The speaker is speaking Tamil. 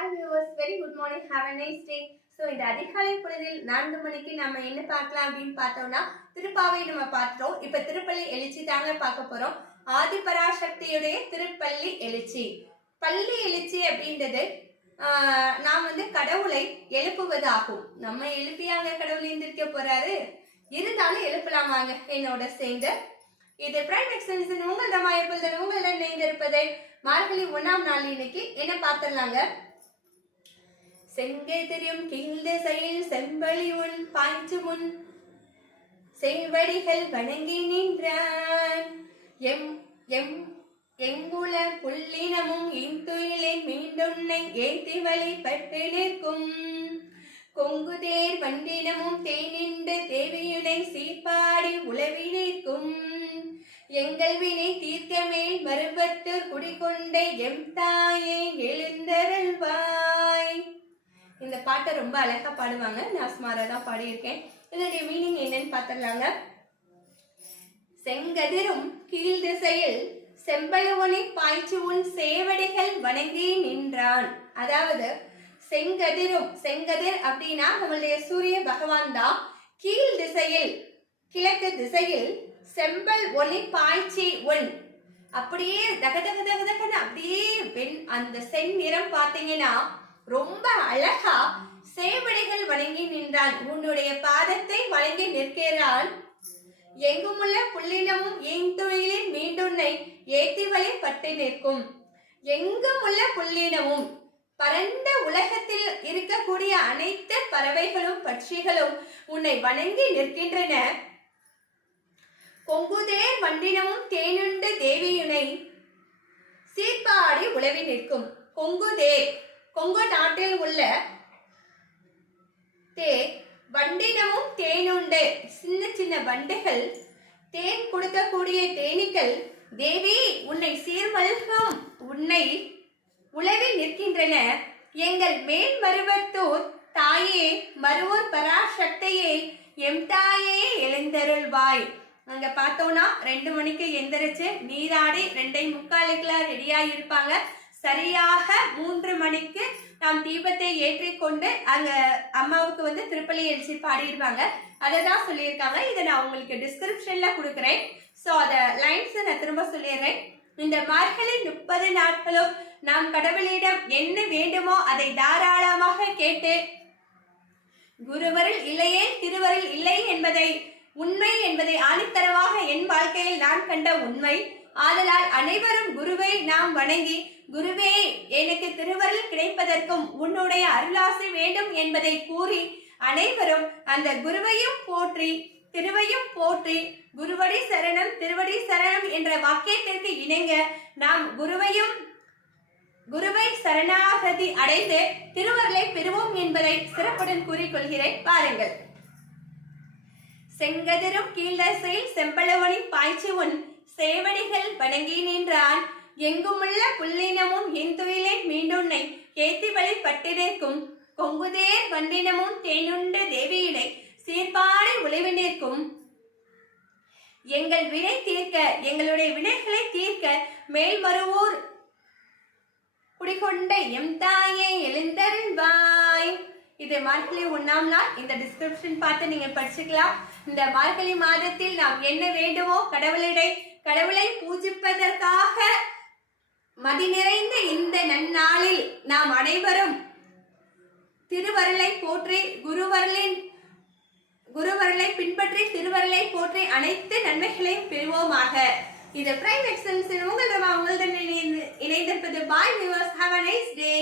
Hi viewers very good morning have a nice day so இந்த அதிகாலை பொழுதில் நான்கு மணிக்கு நம்ம என்ன பார்க்கலாம் அப்படின்னு பார்த்தோம்னா திருப்பாவை நம்ம பார்த்துட்டோம். இப்போ திருப்பள்ளி எழுச்சி தாங்க பார்க்க போகிறோம் ஆதிபராசக்தியுடைய திருப்பள்ளி எழுச்சி. பள்ளி எழுச்சி அப்படின்றது நாம் வந்து கடவுளை எழுப்புவது ஆகும் நம்ம எழுப்பியாங்க கடவுள் எழுந்திருக்க போறாரு. இருந்தாலும் எழுப்பலாமாங்க என்னோட சேர்ந்து. இது பிரைம் எக்ஸ்டென்ஷன் உங்கள் நம்ம எப்பொழுது உங்களுடன் இணைந்திருப்பது மார்கழி ஒன்றாம் நாள் இன்னைக்கு. என்ன பார்த்துடலாங்க? செங்கெதிரும் கிழ்திசையில் செம்பழி உன் பாய்ச்சு முன். செவ்வடிகள் வணங்கி நின்றான் எம் எம் எங்குல புள்ளினமும் இன்துயிலை மீண்டுன்னை ஏத்தி வழிபட்டு நிற்கும். கொங்குதேர் வண்டினமும் தேனின்று தேவியுனை சீப்பாடி உளவி நிற்கும். எங்கள் வினை தீர்க்கமே மறுபத்து குடிகொண்ட எம் தாயே எழுந்தருள்வார். இந்த பாட்டை ரொம்ப அழகா பாடுவாங்க. நான் சுமாராக தான் பாடியிருக்கேன். இதனுடைய மீனிங் என்னன்னு பார்த்துடலாங்க. செங்கதிரும் கீழ் திசையில் செம்பழுவனை பாய்ச்சி உன் சேவடிகள் வணங்கி நின்றான். அதாவது செங்கதிரும் செங்கதிர் அப்படின்னா நம்மளுடைய சூரிய பகவான் தான். கீழ் திசையில் கிழக்கு திசையில் செம்பல் ஒளி பாய்ச்சி உன். அப்படியே தக தக தக தகன்னு அப்படியே வெண் அந்த செந்நிறம் பார்த்தீங்கன்னா ரொம்ப அழகா சேவடிகள் வணங்கி நின்றான் உன்னுடைய பாதத்தை வணங்கி நிற்கிறான் எங்குமுள்ள புள்ளினமும் எங்குழிலே மீண்டுன்னை ஏத்திவலை பட்டு நிற்கும். எங்குமுள்ள புள்ளினமும் பரந்த உலகத்தில் இருக்கக்கூடிய அனைத்து பறவைகளும் பட்சிகளும் உன்னை வணங்கி நிற்கின்றன. கொங்குதேர் வண்டினமும் தேனுண்டு தேவியுனை சீர்பாடி உழவி நிற்கும். கொங்குதேர் கொங்கு நாட்டில் உள்ள தே வண்டினமும் தேனுண்டு. சின்ன சின்ன வண்டுகள் தேன் கொடுக்கக்கூடிய தேனீக்கள் தேவி உன்னை சீர்மல்கும் உன்னை உழவி நிற்கின்றன. எங்கள் மேல் மருவத்தூர் தாயே மருவூர் பராசக்தியே எம் தாயே எழுந்தருள்வாய். அங்க பார்த்தோம்னா ரெண்டு மணிக்கு எந்திரிச்சு நீராடி ரெண்டை முக்காலுக்கெல்லாம் ரெடியாக இருப்பாங்க சரியாக மூன்று மணிக்கு நாம் தீபத்தை ஏற்றிக்கொண்டு அங்க அம்மாவுக்கு வந்து திருப்பலி எழுச்சி பாடிடுவாங்க. அதை தான் சொல்லியிருக்காங்க. இதை நான் உங்களுக்கு டிஸ்கிரிப்ஷன்ல கொடுக்குறேன். ஸோ அதை லைன்ஸை நான் திரும்ப சொல்லிடுறேன். இந்த மார்கழி முப்பது நாட்களும் நாம் கடவுளிடம் என்ன வேண்டுமோ அதை தாராளமாக கேட்டு குருவரில் இல்லையே திருவரில் இல்லை என்பதை உண்மை என்பதை ஆணித்தரமாக என் வாழ்க்கையில் நான் கண்ட உண்மை. ஆதலால் அனைவரும் குருவை நாம் வணங்கி குருவே எனக்கு திருவருள் கிடைப்பதற்கும் உன்னுடைய அருளாசி வேண்டும் என்பதை கூறி அனைவரும் அந்த குருவையும் போற்றி திருவையும் போற்றி குருவடி சரணம் திருவடி சரணம் என்ற வாக்கியத்திற்கு இணங்க நாம் குருவையும் குருவை சரணாகதி அடைந்து திருவருளை பெறுவோம் என்பதை சிறப்புடன் கூறிக்கொள்கிறேன். பாருங்கள். செங்கதிரும் கீழ்தசையில் செம்பளவனின் பாய்ச்சி உன் சேவடிகள் வணங்கி நின்றான். எங்குமுள்ள புல்லினமும் என் துயிலை மீண்டுன்னை ஏத்தி பட்டிருக்கும். கொங்குதேர் வண்டினமும் தேனுண்டு தேவியிடை சீர்பாடி உழைவு நிற்கும். எங்கள் வினை தீர்க்க எங்களுடைய வினைகளை தீர்க்க மேல் வருவோர் குடிகொண்ட எம் தாயே எழுந்தருள்வாய். இது மார்கழி ஒண்ணாம் நாள். இந்த டிஸ்கிரிப்ஷன் பார்த்து நீங்க படிச்சுக்கலாம். இந்த மார்கழி மாதத்தில் நாம் என்ன வேண்டுமோ கடவுளிடை கடவுளை பூஜிப்பதற்காக மதி நிறைந்த இந்த நன்னாளில் நாம் அனைவரும் திருவருளை போற்றி குருவருளின் குருவருளை பின்பற்றி திருவருளை போற்றி அனைத்து நன்மைகளையும் பெறுவோமாக. இது பிரைம் எக்ஸலன்ஸ் உங்கள் உங்களுடன் இணைந்திருப்பது bye viewers have a nice day